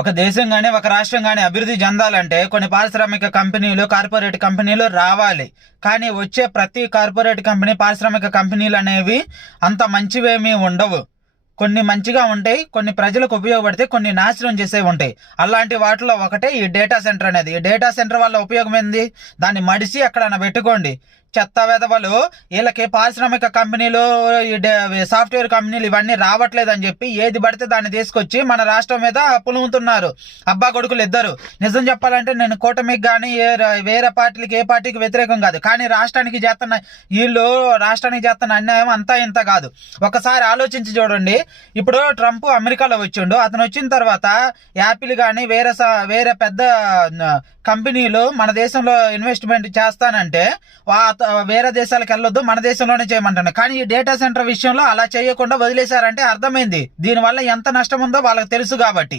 ఒక దేశం కానీ ఒక రాష్ట్రం కానీ అభివృద్ధి చెందాలంటే కొన్ని పారిశ్రామిక కంపెనీలు, కార్పొరేట్ కంపెనీలు రావాలి. కానీ వచ్చే ప్రతి కార్పొరేట్ కంపెనీ, పారిశ్రామిక కంపెనీలు అనేవి అంత మంచివేమీ ఉండవు. కొన్ని మంచిగా ఉంటాయి, కొన్ని ప్రజలకు ఉపయోగపడితే, కొన్ని నాశనం చేసేవి ఉంటాయి. అలాంటి వాటిలో ఒకటే ఈ డేటా సెంటర్ అనేది. ఈ డేటా సెంటర్ వల్ల ఉపయోగం ఏంది? దాన్ని మడిసి ఎక్కడన్నా పెట్టుకోండి. చెత్త వెధవలు వీళ్ళకి పారిశ్రామిక కంపెనీలు, ఈ సాఫ్ట్వేర్ కంపెనీలు ఇవన్నీ రావట్లేదని చెప్పి ఏది పడితే దాన్ని తీసుకొచ్చి మన రాష్ట్రం మీద పులుముతున్నారు. అబ్బా కొడుకులు ఇద్దరు. నిజం చెప్పాలంటే నేను కూటమికి కానీ వేరే పార్టీలకి, ఏ పార్టీకి వ్యతిరేకం కాదు. కానీ రాష్ట్రానికి చేస్తున్న అన్యాయం అంతా ఇంత కాదు. ఒకసారి ఆలోచించి చూడండి. ఇప్పుడు ట్రంప్ అమెరికాలో వచ్చిండు. అతను వచ్చిన తర్వాత యాపిల్ కానీ వేరే పెద్ద కంపెనీలు మన దేశంలో ఇన్వెస్ట్మెంట్ చేస్తానంటే వేరే దేశాలకు వెళ్ళొద్దు, మన దేశంలోనే చేయమంటాను. కానీ ఈ డేటా సెంటర్ విషయంలో అలా చేయకుండా వదిలేశారంటే అర్థమైంది దీనివల్ల ఎంత నష్టం ఉందో వాళ్ళకి తెలుసు కాబట్టి.